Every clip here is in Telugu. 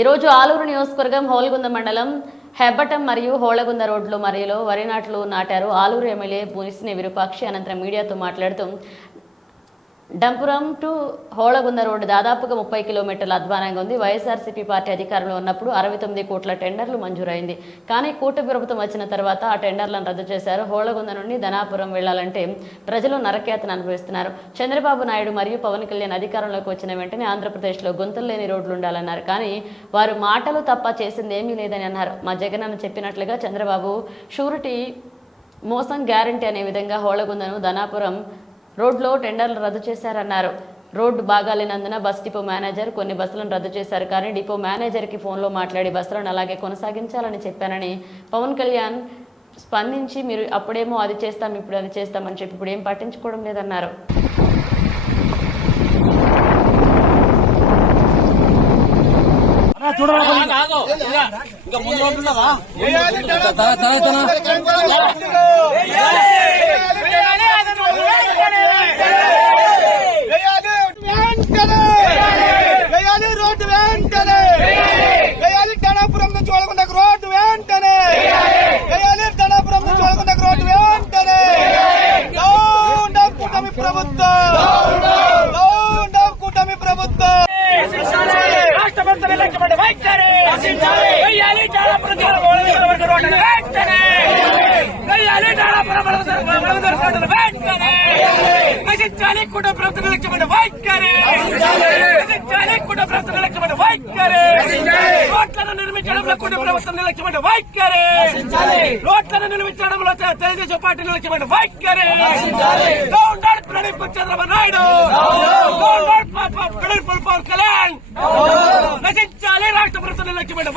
ఈ రోజు ఆలూరు నియోజకవర్గం హోల్గుంద మండలం హెబ్బటం మరియు హోళగుంద రోడ్లు మరియు వరి నాట్లు నాటారు. ఆలూరు ఎమ్మెల్యే బూనిసిని విరూపాక్షి అనంతరం మీడియాతో మాట్లాడుతూ డంపురం టు హోళగుంద రోడ్డు దాదాపుగా 30 కిలోమీటర్ల అధ్వానంగా ఉంది. వైఎస్ఆర్సీపీ పార్టీ అధికారంలో ఉన్నప్పుడు 69 కోట్ల టెండర్లు మంజూరైంది. కానీ కూటమి ప్రభుత్వం వచ్చిన తర్వాత ఆ టెండర్లను రద్దు చేశారు. హోళగుంద నుండి ధనాపురం వెళ్లాలంటే ప్రజలు నరకయాతన అనుభవిస్తున్నారు. చంద్రబాబు నాయుడు మరియు పవన్ కళ్యాణ్ అధికారంలోకి వచ్చిన వెంటనే ఆంధ్రప్రదేశ్లో గుంతలు లేని రోడ్లు ఉండాలన్నారు. కానీ వారు మాటలు తప్ప చేసింది ఏమీ లేదని అన్నారు. మా జగన్ అన్న చెప్పినట్లుగా చంద్రబాబు షూరిటీ మోసం గ్యారంటీ అనే విధంగా హోళగుందను ధనాపురం రోడ్లో టెండర్లు రద్దు చేశారన్నారు. రోడ్డు బాగాలేనందున బస్ డిపో మేనేజర్ కొన్ని బస్సులను రద్దు చేశారు. కానీ డిపో మేనేజర్కి ఫోన్లో మాట్లాడి బస్సులను అలాగే కొనసాగించాలని చెప్పానని పవన్ కళ్యాణ్ స్పందించి మీరు అప్పుడేమో అది చేస్తాం ఇప్పుడు అది చేస్తామని చెప్పి ఇప్పుడు ఏం పట్టించుకోవడం లేదన్నారు. ధనాపురం నుంచి హోళగుందకు రోడ్డు వెంటనే ధనాపురం నుంచి హోళగుందకు రోడ్డు వెంటనే కూటమి ప్రభుత్వం కూటమి ప్రభుత్వం కూటమి ప్రభుత్వం లక్ష్యమైన వైఖరి కూటమి ప్రభుత్వం లక్ష్యమైన వైఖరి రోడ్లను నిర్మించడంలో కూటమి ప్రభుత్వం నిర్లక్ష్యమైన వైఖరి రోడ్లను నిర్మించడంలో తెలుగుదేశం పార్టీ నిర్లక్ష్యమైన వైఖరి ప్రణీత్ చంద్రబాబు నాయుడు పవన్ కళ్యాణ్ నశించాలి రాష్ట్ర ప్రభుత్వం నిర్లక్ష్యమైన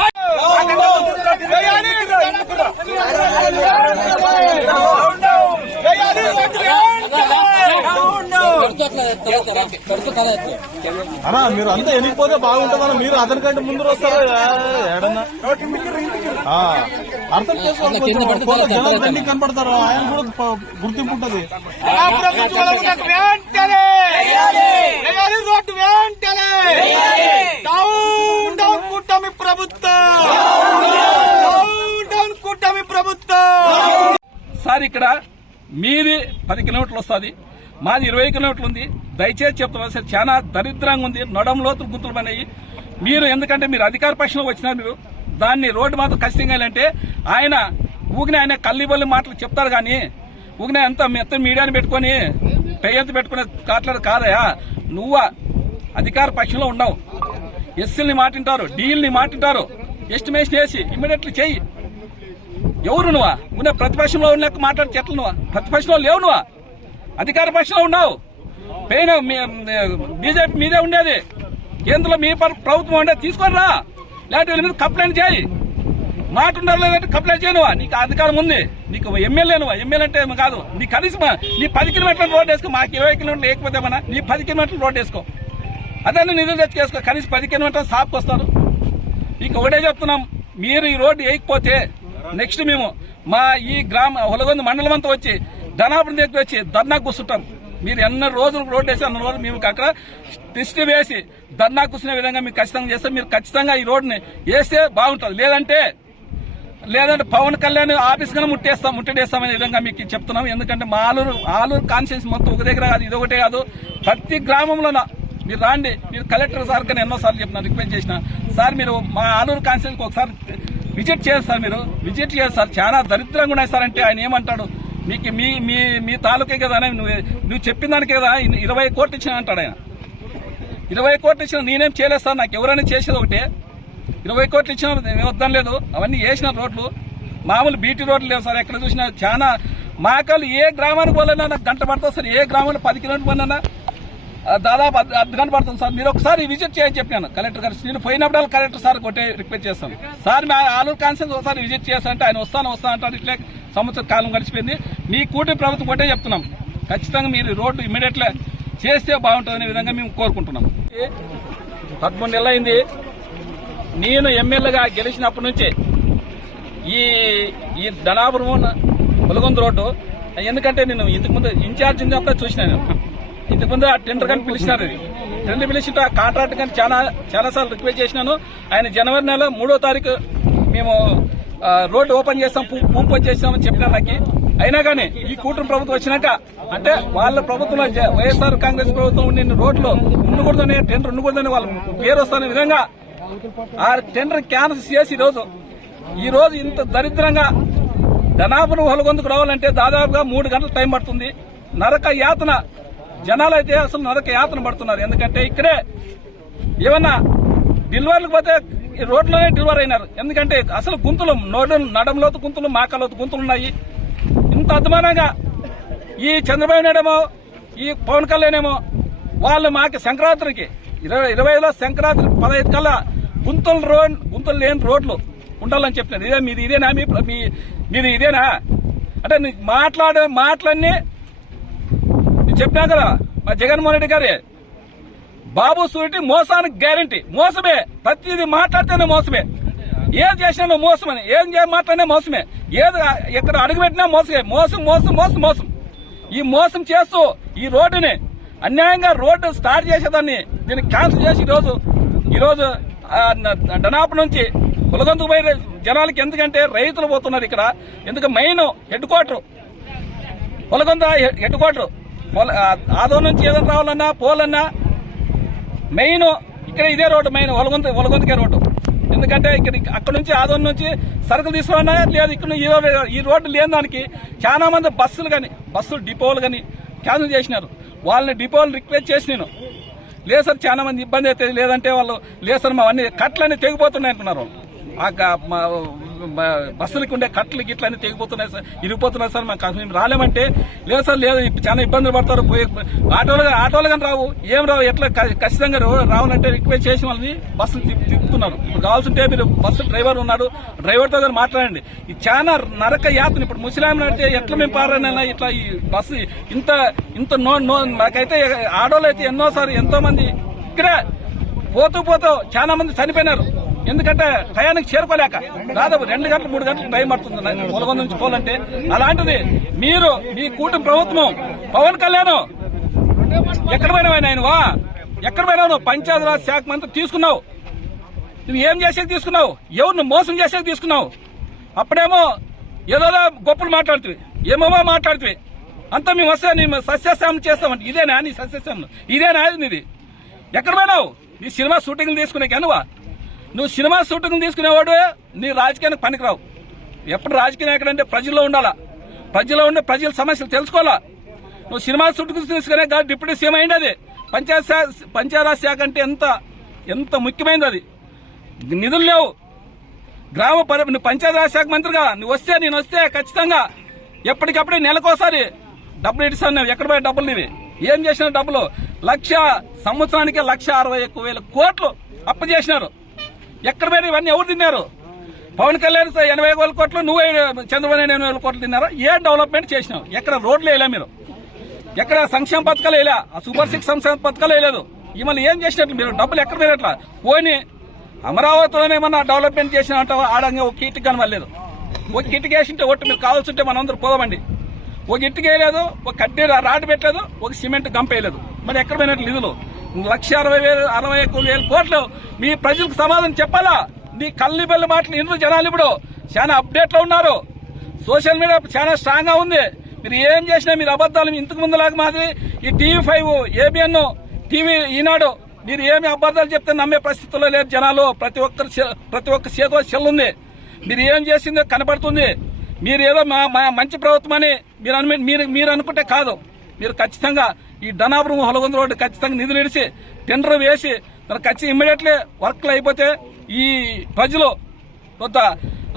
అన్నా మీరు అంతా ఎనిగిపోతే బాగుంటుందన్న మీరు అతని కంటే ముందు వస్తారు ఏడన్నా అర్థం చేసుకోవాలి. జనాలు అన్ని కనపడతారు, ఆయన కూడా గుర్తింపు ఉంటుంది. రోడ్డు వెంటనే కూటమి ప్రభుత్వం కూటమి ప్రభుత్వం. సార్ ఇక్కడ మీది 10 కిలోమీటర్లు వస్తుంది, మాది 20 కిలోమీటర్లు ఉంది. దయచేసి చెప్తున్నా సార్, చాలా దరిద్రంగా ఉంది. నొడంలోతులు గుంతులు పడినాయి. మీరు ఎందుకంటే మీరు అధికార పక్షంలో వచ్చినారు, మీరు దాన్ని రోడ్డు మాత్రం ఖచ్చితంగా అంటే ఆయన ఆయన కల్లిబల్లి మాటలు చెప్తారు. కానీ ఊగిన ఎంత మీడియాని పెట్టుకొని పెయ్యంత పెట్టుకునే కాట్లాడు కాదయా. నువ్వు అధికార పక్షంలో ఉండవు, ఎస్సీలని మాటింటారు, డీఎల్ని మాటింటారు. ఎస్టిమేషన్ వేసి ఇమ్మీడియట్లీ చెయ్యి. ఎవరు నువ్వు ప్రతిపక్షంలో ఉన్న మాట్లాడే చెట్లు నువ్వు ప్రతిపక్షంలో లేవు, నువ్వు అధికార పక్షంలో ఉన్నావు. పైన బీజేపీ మీదే ఉండేది, కేంద్రంలో మీ ప్రభుత్వం ఉండేది. తీసుకొని రా, లేకపోతే వీళ్ళ మీద కంప్లైంట్ చేయి. మాట ఉండాలి లేదంటే కంప్లైంట్ చేయనువా. నీకు అధికారం ఉంది, నీకు ఎమ్మెల్యే నువ్వు. ఎమ్మెల్యే అంటే కాదు, నీ కనీసం నీ 10 కిలోమీటర్ల రోడ్ వేసుకో. మాకు 20 కిలోమీటర్లు లేకపోతే మన నీ 10 కిలోమీటర్ల రోడ్ వేసుకో. అదే నిధులు తెచ్చుకేసుకో. కనీసం 10 కిలోమీటర్లు సాపుకు వస్తారు. నీకు ఒకటే చెప్తున్నాం, మీరు ఈ రోడ్డు వేయకపోతే నెక్స్ట్ మేము మా ఈ హోళగుంద మండలం అంతా వచ్చి ధనాపురం దగ్గర వచ్చి ధర్నా కూర్చుంటాం. మీరు ఎన్ని రోజులు రోడ్డు వేసి అన్న రోజులు మేము అక్కడ టెస్ట్ వేసి ధర్నా కూర్చునే విధంగా మీకు ఖచ్చితంగా చేస్తాం. మీరు ఖచ్చితంగా ఈ రోడ్డుని వేస్తే బాగుంటుంది. లేదంటే పవన్ కళ్యాణ్ ఆఫీస్ కన్నా ముట్టడేస్తామనే విధంగా మీకు చెప్తున్నాం. ఎందుకంటే మా ఆలూరు కాన్స్టిట్యూన్సీ మొత్తం ఒక దగ్గర కాదు, ఇది ఒకటే కాదు, ప్రతి గ్రామంలోన మీరు రాండి. మీరు కలెక్టర్ సార్ కానీ ఎన్నోసార్లు చెప్పిన రిక్వెస్ట్ చేసిన సార్, మీరు మా ఆలూరు కాన్స్టిట్యూన్సీకి ఒకసారి విజిట్ చేస్తారు. మీరు విజిట్ చేస్తారు. చాలా దరిద్రంగా ఉన్నాయి సార్ అంటే ఆయన ఏమంటాడు, మీకు మీ తాలూకే కదా, నువ్వు చెప్పిన దానికి కదా 20 కోట్లు ఇచ్చిన అంటాడు ఆయన. 20 కోట్లు ఇచ్చిన నేనేం చేయలేదు సార్, నాకు ఎవరైనా చేసేది ఒకటే. 20 కోట్లు ఇచ్చినా మేము వద్దాం లేదు. అవన్నీ వేసిన రోడ్లు మామూలు బీటీ రోడ్లు లేవు సార్. ఎక్కడ చూసినా చాలా మాకలు ఏ గ్రామానికి పోలేనా నాకు గంట పడుతుంది సార్. ఏ గ్రామానికి 10 కిలోమీటర్లు పోయినా దాదాపు అర్ధ గంట పడుతుంది సార్. మీరు ఒకసారి విజిట్ చేయని చెప్పాను కలెక్టర్ గారు. నేను పోయినప్పుడు కలెక్టర్ సార్ కొట్టే రిక్వెస్ట్ చేస్తాను సార్, మా ఆలూరు కాన్స్టిట్యూన్సీ ఒకసారి విజిట్ చేస్తానంటే ఆయన వస్తాను అంటారు. ఇట్లా సంవత్సర కాలం గడిచిపోయింది. మీ కూటమి ప్రభుత్వం కొట్టే చెప్తున్నాం, ఖచ్చితంగా మీరు రోడ్డు ఇమీడియట్గా చేస్తే బాగుంటుందనే విధంగా మేము కోరుకుంటున్నాం. 13 నెలలు అయింది నేను ఎమ్మెల్యేగా గెలిచినప్పటి నుంచి ఈ ధనాపురం హోళగుంద రోడ్డు. ఎందుకంటే నేను ఇంతకు ముందు ఇన్ఛార్జ్ అంతా చూసినాను. ఇంతకు ముందు ఆ టెండర్ కానీ పిలిచినారు. ఇది టెండర్ పిలిచి ఆ కాంట్రాక్ట్ కానీ చాలా సార్లు రిక్వెస్ట్ చేసినాను. ఆయన జనవరి నెల 3వ తారీఖు మేము రోడ్డు ఓపెన్ చేస్తాం, పూర్తి చేస్తామని చెప్పినా నాకు. అయినా కానీ ఈ కూటమి ప్రభుత్వం వచ్చినాక, అంటే వాళ్ళ ప్రభుత్వంలో వైఎస్ఆర్ కాంగ్రెస్ ప్రభుత్వం నిన్ను రోడ్లు ఉండకూడదని, టెండర్ ఉండకూడదని వాళ్ళ పేరు వస్తున్న విధంగా ఆ టెండర్ క్యాన్సిల్ చేసి ఈ రోజు ఇంత దరిద్రంగా ధనాపురం హొలగొందుకు రావాలంటే దాదాపుగా 3 గంటల టైం పడుతుంది. నరక యాతన జనాలు అయితే అసలు నరక యాతన పడుతున్నారు. ఎందుకంటే ఇక్కడే ఏమన్నా డెలివరీలకు పోతే ఈ రోడ్లోనే డెలివరీ అయినారు. ఎందుకంటే అసలు గుంతలు నడంలోతు గుంతలు, మాకలోతు గుంతలు ఉన్నాయి. ఇంత అద్మానంగా ఈ చంద్రబాబు నాయుడేమో, ఈ పవన్ కళ్యాణ్ ఏమో వాళ్ళు మాకు సంక్రాంతికి 25లో సంక్రాంతి 15 కల్లా గుంతలు లేని రోడ్లు ఉండాలని చెప్పినది. ఇదేనా మీది ఇదేనా? అంటే మాట్లాడే మాటలన్నీ చెప్పినా కదా మా జగన్మోహన్ రెడ్డి గారి బాబు సూరిటీ మోసానికి గ్యారంటీ. మోసమే, ప్రతిదీ మాట్లాడితేనే మోసమే. ఏం చేసినా మోసమని, ఏం మాట్లాడినా మోసమే, ఏది ఎక్కడ అడుగుపెట్టినా మోసమే. మోసం ఈ మోసం చేస్తూ ఈ రోడ్డుని అన్యాయంగా రోడ్డు స్టార్ట్ చేసేదాన్ని దీన్ని క్యాన్సిల్ చేసి ఈరోజు డనాపు నుంచి హొలగొందుకు పోయే జనాలకి, ఎందుకంటే రైతులు పోతున్నారు ఇక్కడ. ఎందుకంటే main head quarter Holagunda head quarter. ఆదో నుంచి ఏదైనా రావాలన్నా పోలన్నా మెయిన్ ఇక్కడ ఇదే రోడ్డు, మెయిన్ హొలగొందకే రోడ్డు. ఎందుకంటే అక్కడ నుంచి ఆదోన్ నుంచి సరుకులు తీసుకున్నా లేదు. ఇక్కడ ఈ రోడ్డు లేని దానికి చాలా మంది బస్సులు డిపోలు కానీ క్యాన్సిల్ చేసినారు. వాళ్ళని డిపోలు రిక్వెస్ట్ చేసి నేను లేదు సార్ చాలా మంది ఇబ్బంది అవుతుంది, లేదంటే వాళ్ళు లేదు సార్ మా అన్ని కట్లన్నీ తెగిపోతున్నాయి అంటున్నారు. బస్సులకి ఉండే కట్లు గిట్లన్నీ తెగిపోతున్నాయి సార్, ఇరిగిపోతున్నాయి సార్, మేము రాలేమంటే లేదు సార్ లేదు చాలా ఇబ్బందులు పడతారు. ఆటోలు కానీ రావు, ఏం రావు, ఎట్లా ఖచ్చితంగా రావాలంటే రిక్వెస్ట్ చేసిన వాళ్ళని బస్సులు తిప్పుతున్నారు. ఇప్పుడు కావాల్సింటే మీరు బస్సు డ్రైవర్ ఉన్నాడు, డ్రైవర్తో కానీ మాట్లాడండి. ఇది చాలా నరక యాతన. ఇప్పుడు ముస్లింలు అంటే ఎట్లా మేము పారానైనా ఇట్లా ఈ బస్సు ఇంత మాకైతే ఆటోలు అయితే ఎన్నోసార్లు ఎంతో మంది ఇక్కడే పోతూ చాలా మంది చనిపోయినారు. ఎందుకంటే టయానికి చేరుకోలేక దాదాపు 2 గంటలు 3 గంటలు టైం పడుతుంది హొలగొంద నుంచి పోవాలంటే. అలాంటిది మీ కూటమి ప్రభుత్వం పవన్ కళ్యాణ్ ఎక్కడ పోయినావు? ఆయనవా ఎక్కడ పోయినావు? నువ్వు పంచాయతీరాజ్ శాఖ మంత్రి తీసుకున్నావు. నువ్వు ఏం చేసేది తీసుకున్నావు? ఎవరిని మోసం చేసేది తీసుకున్నావు? అప్పుడేమో ఏదో గొప్పలు మాట్లాడుతుంది, ఏమేమో మాట్లాడుతుంది. అంతా మేము వస్తే నీ సస్యశ్యామం చేస్తామంటే ఇదేనా నీ సస్యశ్యామం? ఇదేనా నీది? ఎక్కడ పోయినావు? నీ సినిమా షూటింగ్లు తీసుకునే నువ్వు సినిమా షూటింగ్ తీసుకునేవాడు నీ రాజకీయానికి పనికిరావు. ఎప్పుడు రాజకీయ నాయకుడు అంటే ప్రజల్లో ఉండాలా, ప్రజల్లో ఉండే ప్రజల సమస్యలు తెలుసుకోవాలా. నువ్వు సినిమా షూటింగ్ తీసుకునే డిప్యూటీ సీఎం అయింది. అది పంచాయతీరాజ్ శాఖ అంటే ఎంత ముఖ్యమైనది. అది నిధులు లేవు. నువ్వు పంచాయతీరాజ్ శాఖ మంత్రిగా నేను వస్తే ఖచ్చితంగా ఎప్పటికప్పుడు నెలకోసారి డబ్బులు ఇస్తాను. ఎక్కడ పోయే డబ్బులు నీవి? ఏం చేసిన డబ్బులు? సంవత్సరానికి 1,61,000 కోట్లు అప్పు చేసినారు. ఎక్కడ పోయి ఇవన్నీ ఎవరు తిన్నారు? పవన్ కళ్యాణ్ 80,000 కోట్లు, నువ్వే చంద్రబాబు నాయుడు 80,000 కోట్లు తిన్నారా? ఏం డెవలప్మెంట్ చేసినావు? ఎక్కడ రోడ్లు వేయలే మీరు, ఎక్కడ సంక్షేమ పథకాలు వేయలే, ఆ సూపర్ 6 సంక్షేమ పథకాలు వేయలేదు. ఇవన్నీ ఏం చేసినట్లు మీరు? డబ్బులు ఎక్కడ పోయినట్లా? పోనీ అమరావతిలోనే ఏమన్నా డెవలప్మెంట్ చేసినట్ట ఆడంగా ఒక ఇటుక కనవలేదు. ఒక ఇటుక వేసింటే ఒట్టు మీరు కావాల్సింటే మనందరూ పోదామండి. ఒక ఇటుక వేయలేదు, ఒక కడ్డీ రాడ్ పెట్టలేదు, ఒక సిమెంట్ గంప వేయలేదు. మరి ఎక్కడ పోయినట్లు నిధులు? 1,60,000 కోట్లు. మీ ప్రజలకు సమాధానం చెప్పాలా? నీ కల్లి బెల్లి మాటలు ఇంట్లో జనాలు ఇప్పుడు చాలా అప్డేట్ లో ఉన్నారు. సోషల్ మీడియా చాలా స్ట్రాంగ్ గా ఉంది. మీరు ఏం చేసినా మీరు అబద్దాలు ఇంతకు ముందులాగా మాది ఈ TV5, ABN, టీవీ ఈనాడు మీరు ఏమి అబద్దాలు చెప్తే నమ్మే పరిస్థితుల్లో లేరు జనాలు. ప్రతి ఒక్క చేతిలో చెల్లుంది. మీరు ఏం చేసిందో కనపడుతుంది. మీరు ఏదో మంచి ప్రభుత్వం అని మీరు అనుకుంటే కాదు. మీరు ఖచ్చితంగా ఈ డనాపురం హొలగొంద రోడ్డు ఖచ్చితంగా నిధులు ఇడిచి టెండర్ వేసి ఖచ్చితంగా ఇమ్మీడియట్లీ వర్క్లు అయిపోతే ఈ ప్రజలు కొంత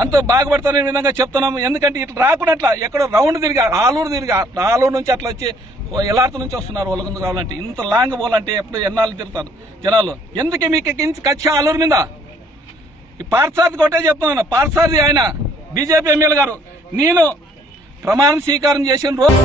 అంత బాగుపడతారనే విధంగా చెప్తున్నాము. ఎందుకంటే ఇట్లా రాకుండా ఎక్కడో రౌండ్ తిరిగి ఆలూరు నుంచి అట్లా వచ్చి ఎలార్త నుంచి వస్తున్నారు హొలగొంద రావాలంటే. ఇంత లాంగ్ పోవాలంటే ఎప్పుడు ఎన్నాళ్ళు తిరుగుతారు జనాలు. ఎందుకే మీకు ఖచ్చి ఆలూరు మీద ఈ పార్థసారథి కొట్టే చెప్తున్నాను. పార్థసారథి ఆయన బీజేపీ ఎమ్మెల్యే గారు నేను ప్రమాణ స్వీకారం చేసిన రోజు